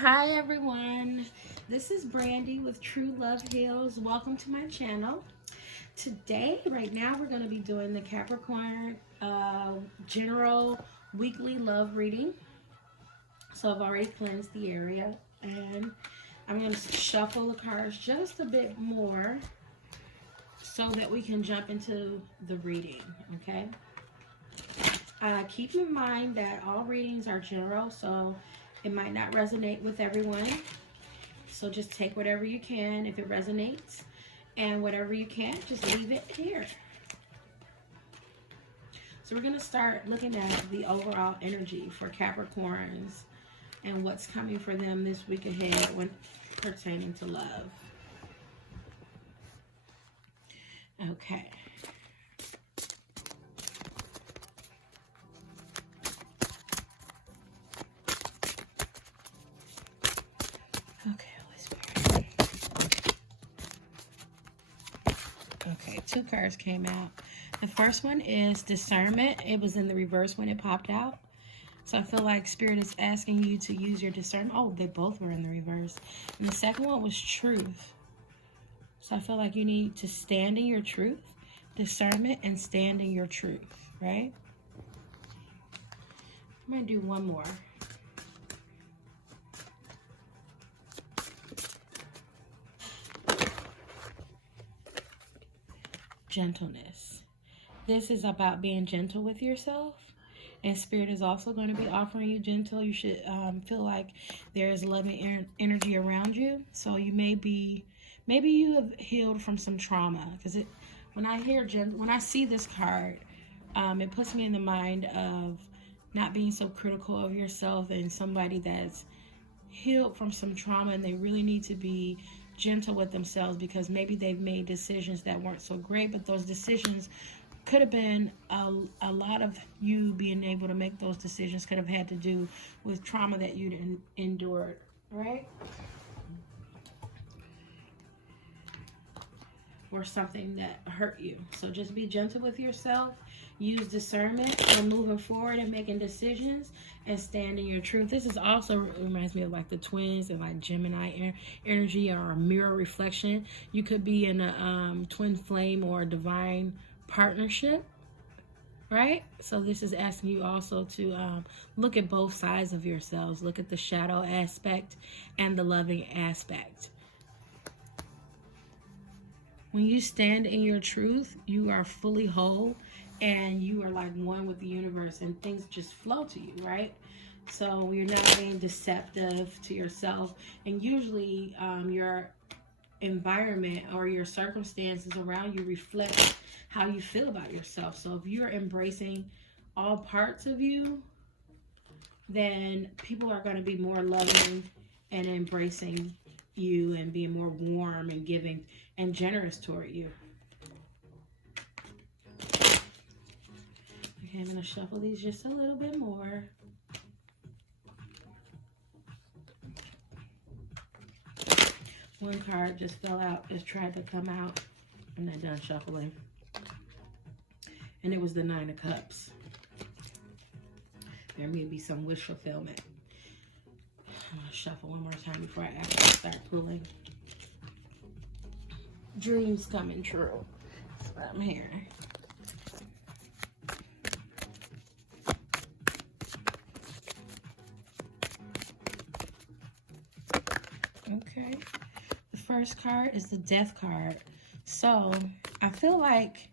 Hi everyone, this is Brandy with True Love Heals. Welcome to my channel. Today, right now, we're going to be doing the Capricorn general weekly love reading. So I've already cleansed the area and I'm going to shuffle the cards just a bit more so that we can jump into the reading, okay? Keep in mind that all readings are general, so it might not resonate with everyone. So just take whatever you can if it resonates, and whatever you can't, just leave it here. So we're going to start looking at the overall energy for Capricorns and what's coming for them this week ahead when pertaining to love. Okay. Okay, two cards came out. The first one is discernment. It was in the reverse when it popped out. So I feel like Spirit is asking you to use your discernment. Oh, they both were in the reverse. And the second one was truth. So I feel like you need to stand in your truth, discernment, and stand in your truth, right? I'm going to do one more. Gentleness. This is about being gentle with yourself, and Spirit is also going to be offering you gentle. You should feel like there is loving energy around you. So you maybe you have healed from some trauma, because when I see this card, it puts me in the mind of not being so critical of yourself, and somebody that's healed from some trauma, and they really need to be gentle with themselves because maybe they've made decisions that weren't so great, but those decisions could have been a lot of you being able to make those decisions could have had to do with trauma that you'd endured, right? Or something that hurt you. So just be gentle with yourself. Use discernment when moving forward and making decisions, and stand in your truth. This is also reminds me of like the twins and like Gemini energy, or a mirror reflection. You could be in a twin flame or a divine partnership, right? So this is asking you also to look at both sides of yourselves. Look at the shadow aspect and the loving aspect. When you stand in your truth, you are fully whole, and you are like one with the universe, and things just flow to you, right? So you're not being deceptive to yourself, and usually your environment or your circumstances around you reflect how you feel about yourself. So if you're embracing all parts of you, then people are going to be more loving and embracing you and being more warm and giving and generous toward you. Okay, I'm going to shuffle these just a little bit more. One card just fell out, just tried to come out. I'm not done shuffling. And it was the Nine of Cups. There may be some wish fulfillment. I'm going to shuffle one more time before I actually start pulling. Dreams coming true. That's what I'm hearing. Okay. The first card is the Death card. So I feel like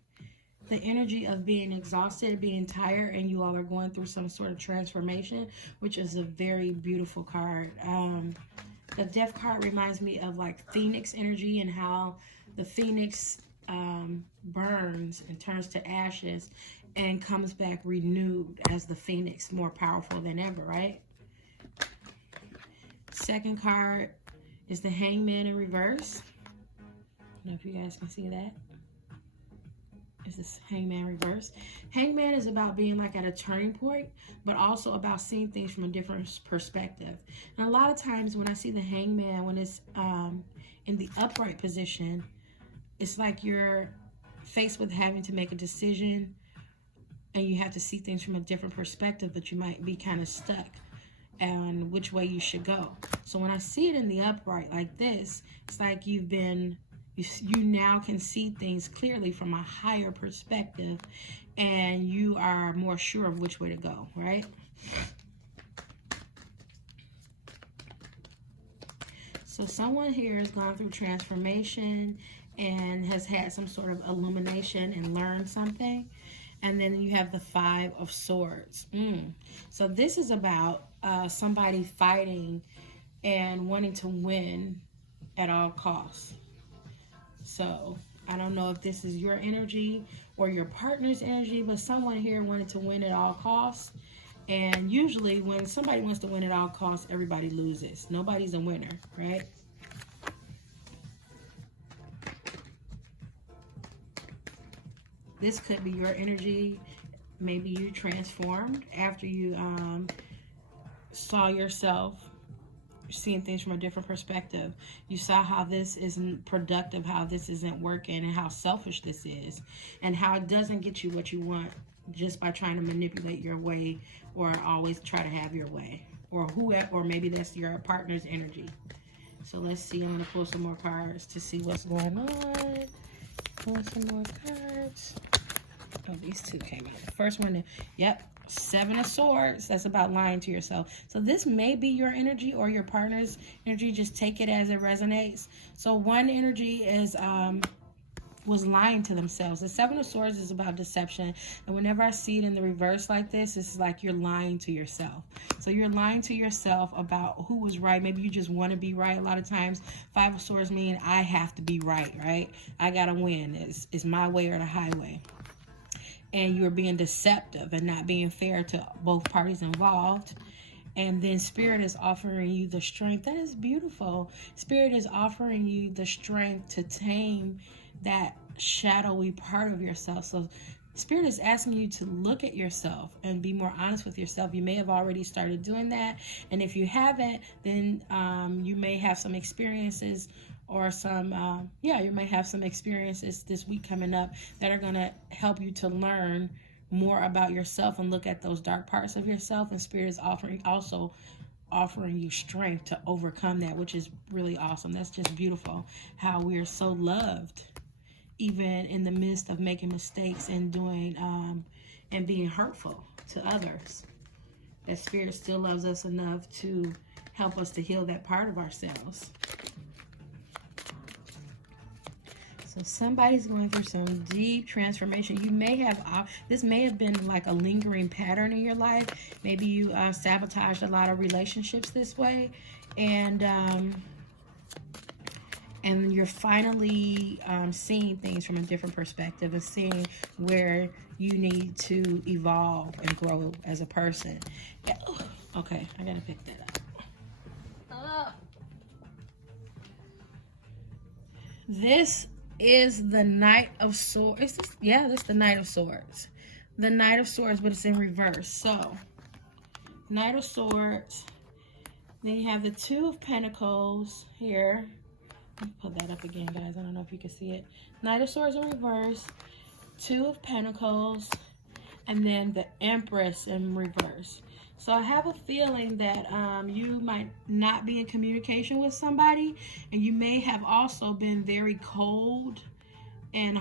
the energy of being exhausted, being tired, and you all are going through some sort of transformation, which is a very beautiful card. The Death card reminds me of like Phoenix energy, and how the Phoenix burns and turns to ashes and comes back renewed as the Phoenix, more powerful than ever, right? Second card is the Hangman in reverse. I don't know if you guys can see that. Is this Hangman reverse? Hangman is about being like at a turning point, but also about seeing things from a different perspective. And a lot of times when I see the Hangman, when it's in the upright position, it's like you're faced with having to make a decision, and you have to see things from a different perspective, but you might be kind of stuck and which way you should go. So when I see it in the upright like this, it's like you now can see things clearly from a higher perspective, and you are more sure of which way to go, right? So someone here has gone through transformation and has had some sort of illumination and learned something. And then you have the Five of Swords. So this is about somebody fighting and wanting to win at all costs. So I don't know if this is your energy or your partner's energy, but someone here wanted to win at all costs. And usually when somebody wants to win at all costs, everybody loses. Nobody's a winner, right? This could be your energy. Maybe you transformed after you saw yourself seeing things from a different perspective. You saw how this isn't productive, how this isn't working, and how selfish this is, and how it doesn't get you what you want just by trying to manipulate your way or always try to have your way, or maybe that's your partner's energy. So let's see. I'm going to pull some more cards to see what's going on. Pull some more cards. Oh, these two came out. The first one, yep, Seven of Swords. That's about lying to yourself. So this may be your energy or your partner's energy. Just take it as it resonates. So one energy is was lying to themselves. The Seven of Swords is about deception. And whenever I see it in the reverse like this, it's like you're lying to yourself. So you're lying to yourself about who was right. Maybe you just want to be right. A lot of times, Five of Swords mean I have to be right, right? I got to win. It's my way or the highway. And you're being deceptive and not being fair to both parties involved. And then Spirit is offering you the strength. That is beautiful. Spirit is offering you the strength to tame that shadowy part of yourself. So Spirit is asking you to look at yourself and be more honest with yourself. You may have already started doing that. And if you haven't, then you may have some experiences or you may have some experiences this week coming up that are going to help you to learn more about yourself and look at those dark parts of yourself. And Spirit is also offering you strength to overcome that, which is really awesome. That's just beautiful how we are so loved, even in the midst of making mistakes and doing and being hurtful to others. That Spirit still loves us enough to help us to heal that part of ourselves. So somebody's going through some deep transformation. You may have, this may have been like a lingering pattern in your life. Maybe you sabotaged a lot of relationships this way. And you're finally seeing things from a different perspective and seeing where you need to evolve and grow as a person. Yeah. Okay, I gotta pick that up. This is the Knight of Swords. This is the Knight of Swords. The Knight of Swords, but it's in reverse. So, Knight of Swords. Then you have the Two of Pentacles here. Let me put that up again, guys. I don't know if you can see it. Knight of Swords in reverse. Two of Pentacles. And then the Empress in reverse. So I have a feeling that you might not be in communication with somebody, and you may have also been very cold and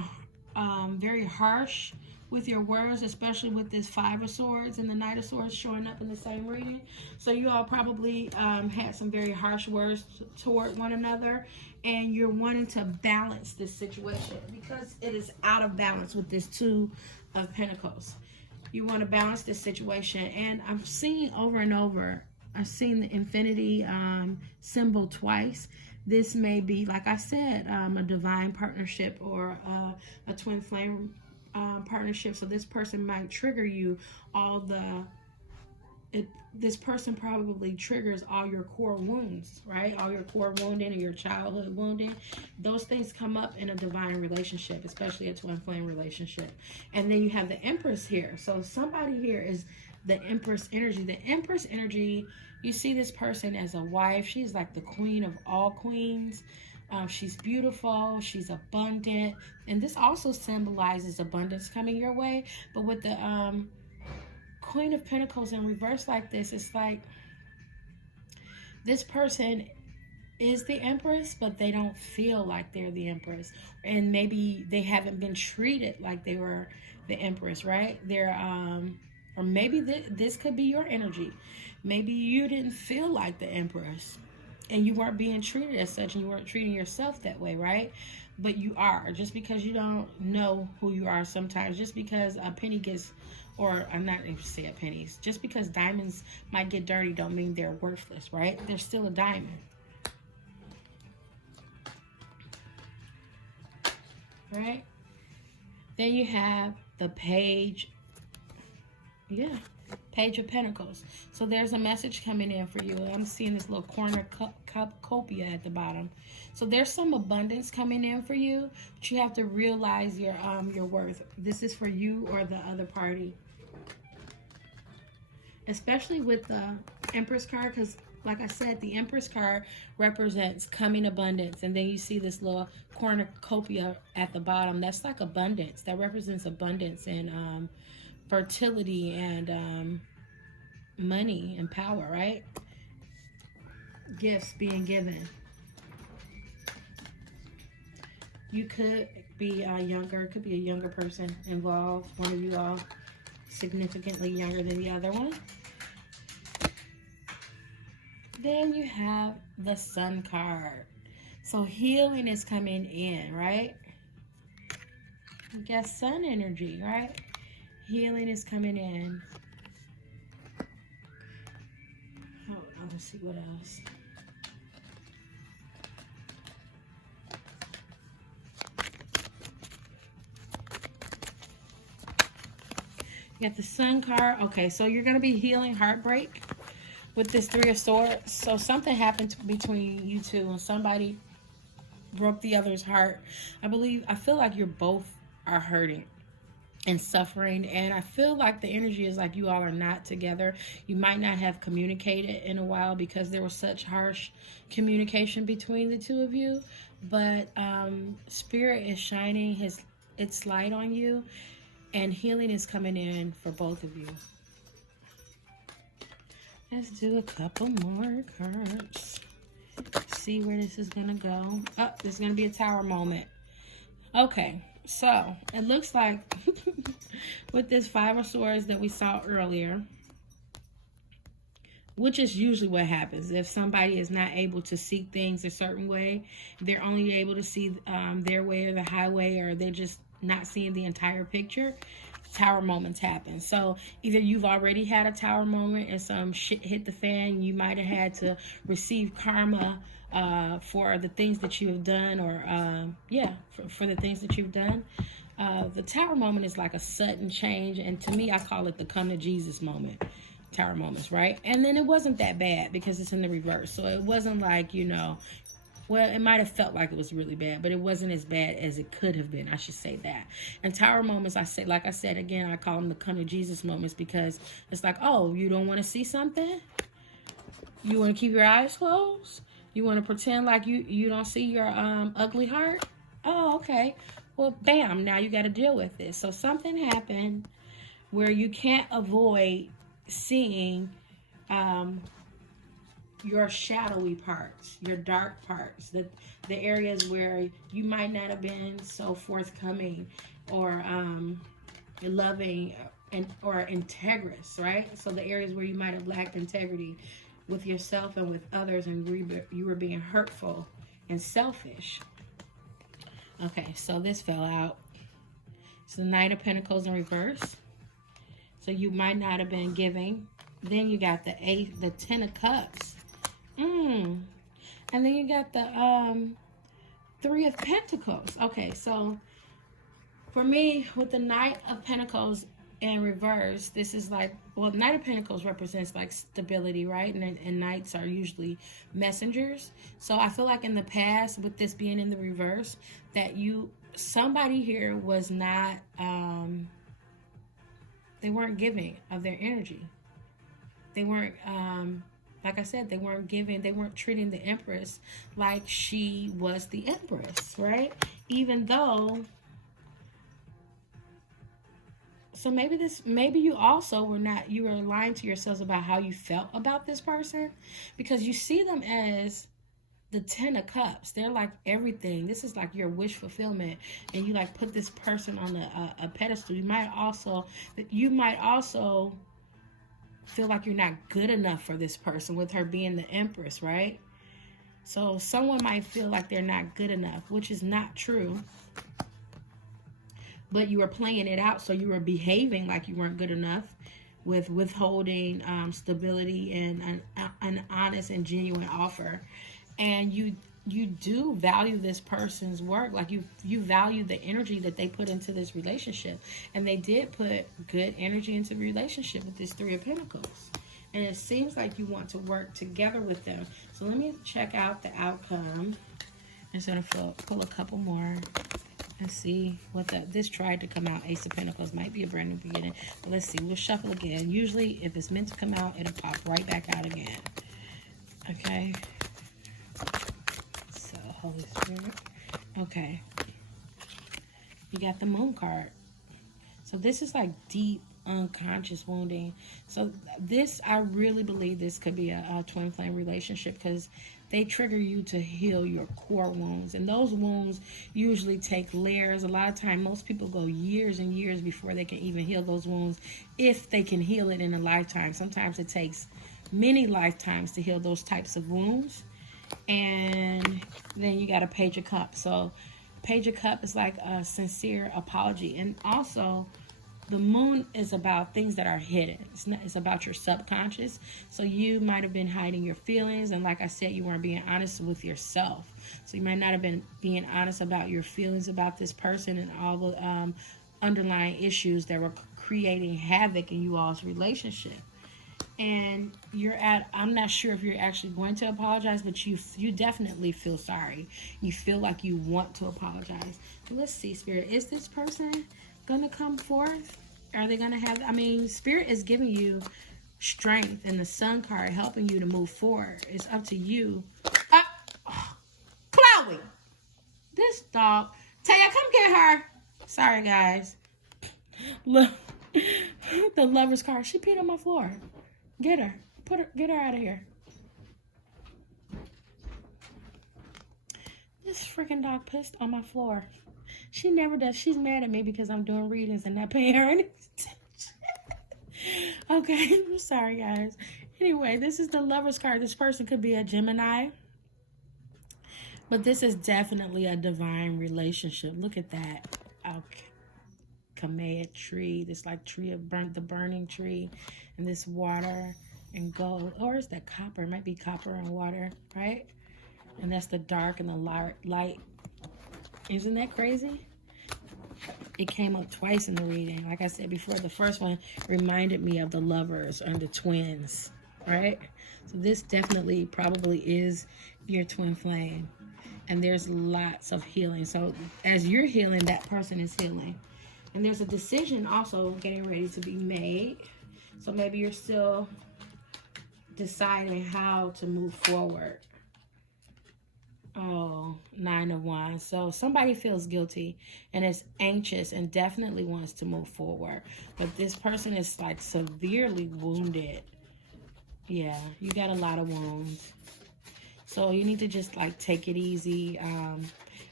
very harsh with your words, especially with this Five of Swords and the Knight of Swords showing up in the same reading. So you all probably had some very harsh words toward one another, and you're wanting to balance this situation because it is out of balance with this Two of Pentacles. You want to balance this situation, and I'm seeing over and over, I've seen the infinity symbol twice. This may be, like I said, a divine partnership or a twin flame partnership. So this person might trigger you this person probably triggers all your core wounds, right? All your core wounding and your childhood wounding. Those things come up in a divine relationship, especially a twin flame relationship. And then you have the Empress here. So somebody here is the Empress energy. The Empress energy, you see this person as a wife. She's like the queen of all queens. She's beautiful. She's abundant. And this also symbolizes abundance coming your way. But with the Queen of Pentacles in reverse like this, it's like This person is the Empress, but they don't feel like they're the Empress. And maybe they haven't been treated like they were the Empress, right? Or maybe this could be your energy. Maybe you didn't feel like the Empress and you weren't being treated as such, and you weren't treating yourself that way, right? But you are. Just because you don't know who you are sometimes, just because a penny gets, or I'm not even say a pennies, just because diamonds might get dirty don't mean they're worthless, right? They're still a diamond. Right? Then you have the page. Yeah. Page of Pentacles. So there's a message coming in for you. I'm seeing this little cornucopia at the bottom. So there's some abundance coming in for you, but you have to realize your worth. This is for you or the other party. Especially with the Empress card, because like I said, the Empress card represents coming abundance. And then you see this little cornucopia at the bottom. That's like abundance. That represents abundance and fertility and money and power, right? Gifts being given. You could be younger. It could be a younger person involved. One of you all significantly younger than the other one. Then you have the Sun card. So healing is coming in, right? You got Sun energy, right? Healing is coming in. Hold on, let's see what else. You got the Sun card. Okay, so you're going to be healing heartbreak with this Three of Swords. So something happened between you two and somebody broke the other's heart. I feel like you're both are hurting and suffering, and I feel like the energy is like you all are not together. You might not have communicated in a while because there was such harsh communication between the two of you, but Spirit is shining its light on you, and healing is coming in for both of you. Let's do a couple more cards. See where this is gonna go. Oh, this is gonna be a Tower moment. Okay. So, it looks like with this Five of Swords that we saw earlier, which is usually what happens. If somebody is not able to see things a certain way, they're only able to see their way or the highway, or they're just not seeing the entire picture, Tower moments happen. So either you've already had a Tower moment and some shit hit the fan, you might have had to receive karma for the things that you have done, or for the things that you've done. The Tower moment is like a sudden change, and to me I call it the come to Jesus moment. Tower moments, right? And then it wasn't that bad because it's in the reverse, so it wasn't like, well, it might have felt like it was really bad, but it wasn't as bad as it could have been, I should say that. And Tower moments, like I said again, I call them the come to Jesus moments, because it's like, oh, you don't want to see something? You want to keep your eyes closed? You want to pretend like you don't see your ugly heart? Oh, okay. Well, bam, now you got to deal with it. So something happened where you can't avoid seeing your shadowy parts, your dark parts, the areas where you might not have been so forthcoming or loving or integrous, right? So the areas where you might have lacked integrity with yourself and with others, and you were being hurtful and selfish. Okay, so this fell out. It's the Knight of Pentacles in reverse. So you might not have been giving. Then you got the Ten of Cups. And then you got the Three of Pentacles. Okay, so for me, with the Knight of Pentacles in reverse, this is like, well, Knight of Pentacles represents like stability, right? And knights are usually messengers. So I feel like in the past, with this being in the reverse, that somebody here was not, they weren't giving of their energy. They weren't, like I said, they weren't giving, they weren't treating the Empress like she was the Empress, right? Even though So maybe you also you were lying to yourselves about how you felt about this person, because you see them as the 10 of cups. They're like everything. This is like your wish fulfillment, and you like put this person on a pedestal. You might also feel like you're not good enough for this person, with her being the Empress, right? So someone might feel like they're not good enough, which is not true. But you were playing it out, so you were behaving like you weren't good enough, with withholding stability and an honest and genuine offer. And you do value this person's work. Like you value the energy that they put into this relationship, and they did put good energy into the relationship with this Three of Pentacles. And it seems like you want to work together with them. So let me check out the outcome. I'm just gonna pull a couple more and see what this tried to come out. Ace of Pentacles might be a brand new beginning, but let's see. We'll shuffle again. Usually if it's meant to come out, it'll pop right back out again. Okay, so Holy Spirit. Okay, you got the Moon card. So this is like deep unconscious wounding. So this, I really believe this could be a twin flame relationship, because they trigger you to heal your core wounds, and those wounds usually take layers. A lot of time, most people go years and years before they can even heal those wounds, if they can heal it in a lifetime. Sometimes it takes many lifetimes to heal those types of wounds. And then you got a Page of Cups. So Page of Cups is like a sincere apology. And also, the Moon is about things that are hidden. It's about your subconscious. So you might have been hiding your feelings. And like I said, you weren't being honest with yourself. So you might not have been being honest about your feelings about this person, and all the underlying issues that were creating havoc in you all's relationship. And I'm not sure if you're actually going to apologize, but you definitely feel sorry. You feel like you want to apologize. So let's see, Spirit. Is this person gonna come forth? Are they gonna have, Spirit is giving you strength, and the Sun card helping you to move forward. It's up to you. Chloe, this dog. Taya, come get her. Sorry, guys. Look, the Lover's card. She peed on my floor. Get her. Get her out of here. This freaking dog pissed on my floor. She never does. She's mad at me because I'm doing readings and not paying her any attention. Okay, I'm sorry, guys. Anyway, this is the Lover's card. This person could be a Gemini, but this is definitely a divine relationship. Look at that. Okay. Kamea tree. This like tree of the burning tree, and this water and gold. Or is that copper? It might be copper and water, right? And that's the dark and the light. Isn't that crazy? It came up twice in the reading. Like I said before, the first one reminded me of the Lovers and the twins, right? So this definitely probably is your twin flame. And there's lots of healing. So as you're healing, that person is healing. And there's a decision also getting ready to be made. So maybe you're still deciding how to move forward. Oh, 9 of Wands. So somebody feels guilty and is anxious and definitely wants to move forward. But this person is like severely wounded. Yeah, you got a lot of wounds. So you need to just like take it easy.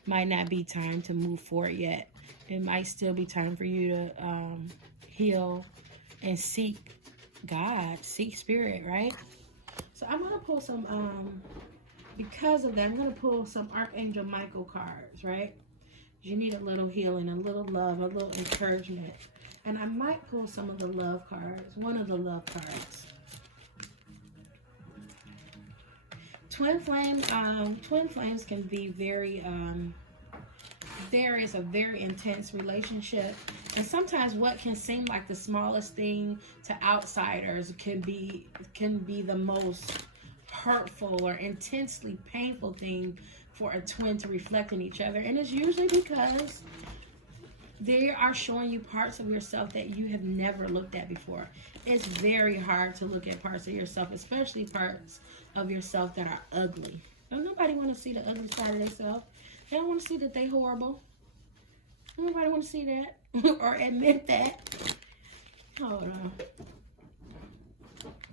Might not be time to move forward yet. It might still be time for you to heal and seek God, seek Spirit, right? So I'm going to pull some... because of that, I'm going to pull some Archangel Michael cards, right? You need a little healing, a little love, a little encouragement. And I might pull some of the love cards, one of the love cards. Twin flames can be very, it's a very intense relationship. And sometimes what can seem like the smallest thing to outsiders can be the most hurtful or intensely painful thing for a twin to reflect in each other. And it's usually because they are showing you parts of yourself that you have never looked at before. It's very hard to look at parts of yourself, especially parts of yourself that are ugly. Don't nobody want to see the ugly side of themselves. They don't want to see that they horrible. Nobody want to see that or admit that. Hold on.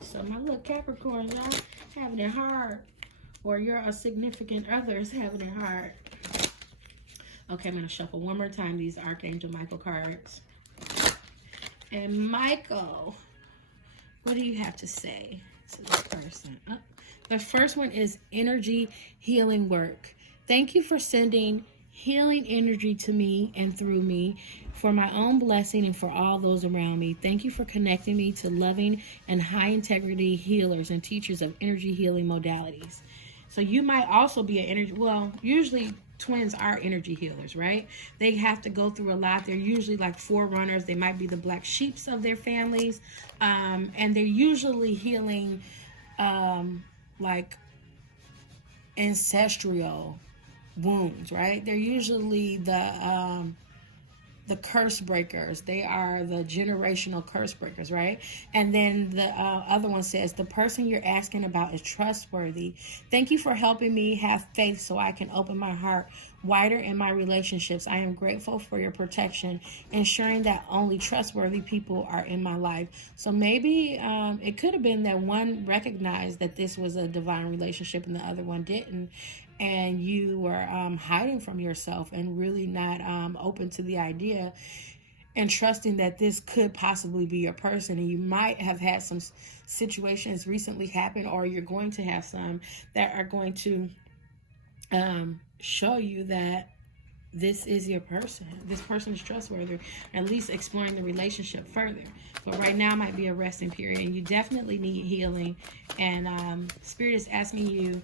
So my little Capricorns, y'all having it hard. Or your significant others having it hard. Okay, I'm going to shuffle one more time these Archangel Michael cards. And Michael, what do you have to say to this person? Oh, the first one is energy healing work. Thank you for sending healing energy to me and through me for my own blessing and for all those around me. Thank you for connecting me to loving and high integrity healers and teachers of energy healing modalities. So you might also be an energy, well, usually twins are energy healers, right? They have to go through a lot. They're usually like forerunners. They might be the black sheeps of their families. And they're usually healing like ancestral wounds, right? They're usually the curse breakers. They are the generational curse breakers, right? And then the other one says, the person you're asking about is trustworthy. Thank you for helping me have faith so I can open my heart wider in my relationships. I am grateful for your protection, ensuring that only trustworthy people are in my life. So maybe it could have been that one recognized that this was a divine relationship and the other one didn't. And you were hiding from yourself and really not open to the idea and trusting that this could possibly be your person. And you might have had some situations recently happen, or you're going to have some that are going to show you that this is your person. This person is trustworthy, at least exploring the relationship further. But right now might be a resting period, and you definitely need healing. And Spirit is asking you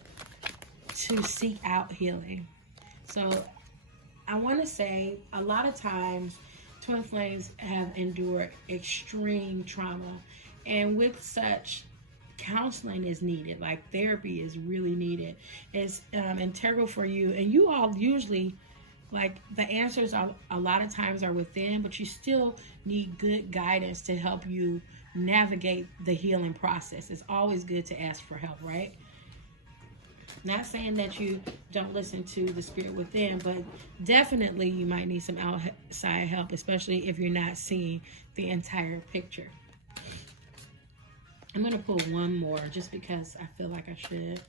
to seek out healing. So I want to say a lot of times twin flames have endured extreme trauma, and with such, counseling is needed. Like therapy is really needed. It's integral for you, and you all usually, like, the answers are a lot of times are within, but you still need good guidance to help you navigate the healing process. It's always good to ask for help, right? Not saying that you don't listen to the spirit within, but definitely you might need some outside help, especially if you're not seeing the entire picture. I'm going to pull one more just because I feel like I should.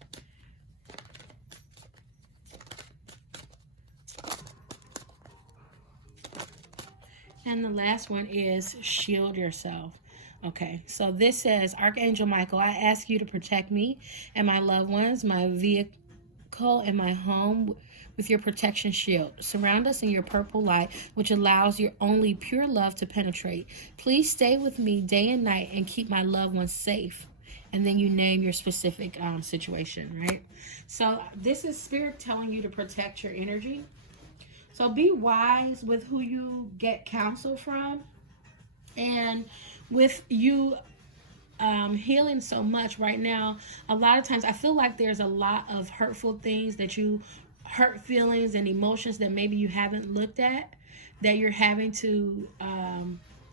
And the last one is shield yourself. Okay, so this says, Archangel Michael, I ask you to protect me and my loved ones, my vehicle, and my home with your protection shield. Surround us in your purple light, which allows your only pure love to penetrate. Please stay with me day and night and keep my loved ones safe. And then you name your specific situation, right? So this is Spirit telling you to protect your energy. So be wise with who you get counsel from. And with you healing so much right now, a lot of times I feel like there's a lot of hurtful things that you hurt feelings and emotions that maybe you haven't looked at, that you're having to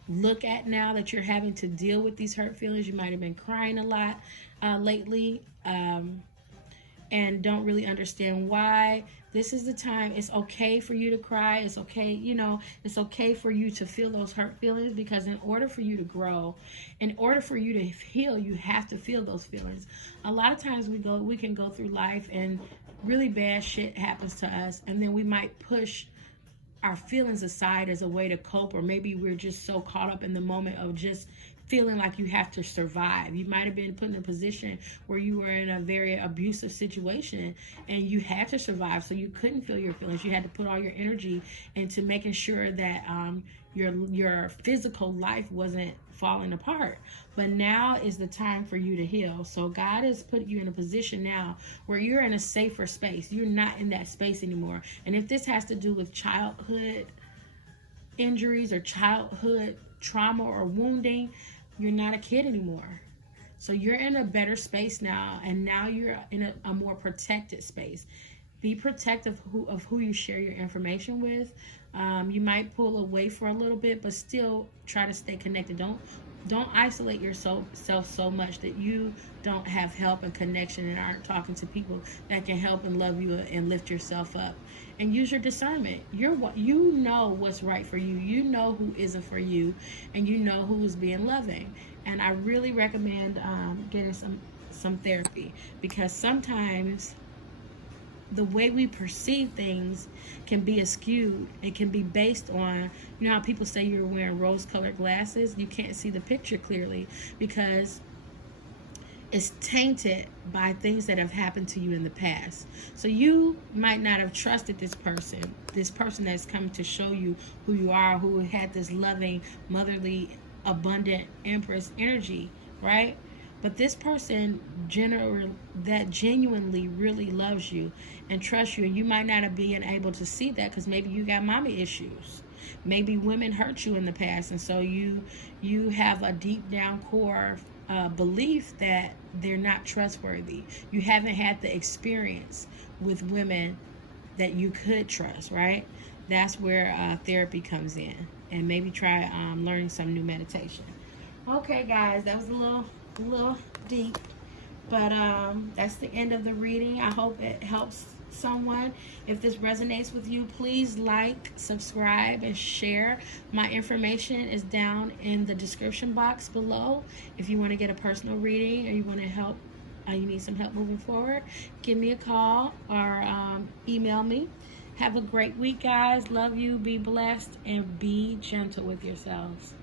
look at now, that you're having to deal with these hurt feelings. You might have been crying a lot lately and don't really understand why. This is the time. It's okay for you to cry. It's okay, you know, it's okay for you to feel those hurt feelings, because in order for you to grow, in order for you to heal, you have to feel those feelings. A lot of times we can go through life and really bad shit happens to us, and then we might push our feelings aside as a way to cope, or maybe we're just so caught up in the moment of just feeling like you have to survive. You might have been put in a position where you were in a very abusive situation and you had to survive, so you couldn't feel your feelings. You had to put all your energy into making sure that your physical life wasn't falling apart. But now is the time for you to heal. So God has put you in a position now where you're in a safer space. You're not in that space anymore. And if this has to do with childhood injuries or childhood trauma or wounding, you're not a kid anymore. So you're in a better space now, and now you're in a more protected space. Be protective of who you share your information with. You might pull away for a little bit, but still try to stay connected. Don't Don't isolate yourself so much that you don't have help and connection and aren't talking to people that can help and love you and lift yourself up. And use your discernment. You know what's right for you. You know who isn't for you, and you know who is being loving. And I really recommend getting some therapy, because sometimes the way we perceive things can be askewed. It can be based on, you know how people say you're wearing rose-colored glasses? You can't see the picture clearly because it's tainted by things that have happened to you in the past. So you might not have trusted this person that's come to show you who you are, who had this loving, motherly, abundant Empress energy, right? But this person that genuinely really loves you and trusts you, and you might not have been able to see that because maybe you got mommy issues. Maybe women hurt you in the past, and so you have a deep down core belief that they're not trustworthy. You haven't had the experience with women that you could trust, right? That's where therapy comes in, and maybe try learning some new meditation. Okay, guys, that was a little deep, but that's the end of the reading. I hope it helps someone. If this resonates with you, please like, subscribe, and share. My information is down in the description box below. If you want to get a personal reading, or you want to help, you need some help moving forward, give me a call or email me. Have a great week, guys. Love you. Be blessed and be gentle with yourselves.